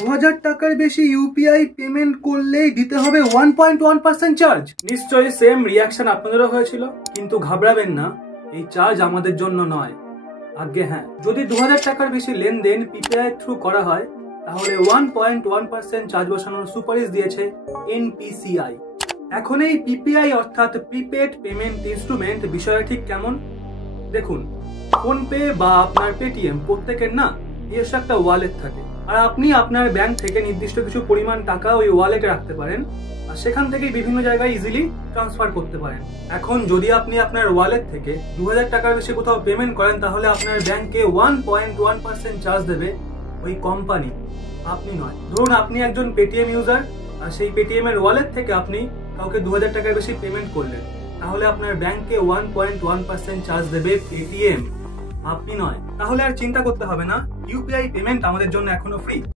2000 টাকার বেশি UPI payment করলেই দিতে হবে 1.1% চার্জ। নিশ্চয়ই সেম রিয়াকশন আপনাদেরও হয়েছিল, কিন্তু ঘাবড়াবেন না, এই চার্জ আমাদের জন্য নয়। আগে হ্যাঁ, যদি 2000 টাকার বেশি লেনদেন পিপিআই থ্রু করা হয় তাহলে 1.1% চার্জ বসানোর সুপারিশ দিয়েছে এনপিসিআই। এখন এই পিপিআই অর্থাৎ প্রিপেড পেমেন্ট ইনস্ট্রুমেন্ট বিষয়টা ঠিক কেমন দেখুন। ফোনপে বা আপনার পেটিএম প্রত্যেকের না নিজস্ব একটা ওয়ালেট থাকে, আর আপনি আপনার ব্যাংক থেকে নির্দিষ্ট কিছু পরিমাণ টাকা ওই ওয়ালেটে রাখতে পারেন, আর সেখান থেকে বিভিন্ন জায়গায় ইজিলি ট্রান্সফার করতে পারেন। এখন যদি আপনি আপনার ওয়ালেট থেকে 2000 টাকার বেশি কোথাও পেমেন্ট করেন তাহলে আপনার ব্যাংকে 1.1% চার্জ দেবে ওই কোম্পানি, আপনি নয়। ধরুন আপনি একজন পেটিএম ইউজার, আর সেই পেটিএম এর ওয়ালেট থেকে আপনি কাউকে 2000 টাকার বেশি পেমেন্ট করলেন, তাহলে আপনার ব্যাংকে 1.1% চার্জ দেবে পেটিএম, আপনি নয়। তাহলে আর চিন্তা করতে হবে না, ইউপিআই পেমেন্ট আমাদের জন্য এখনো ফ্রি।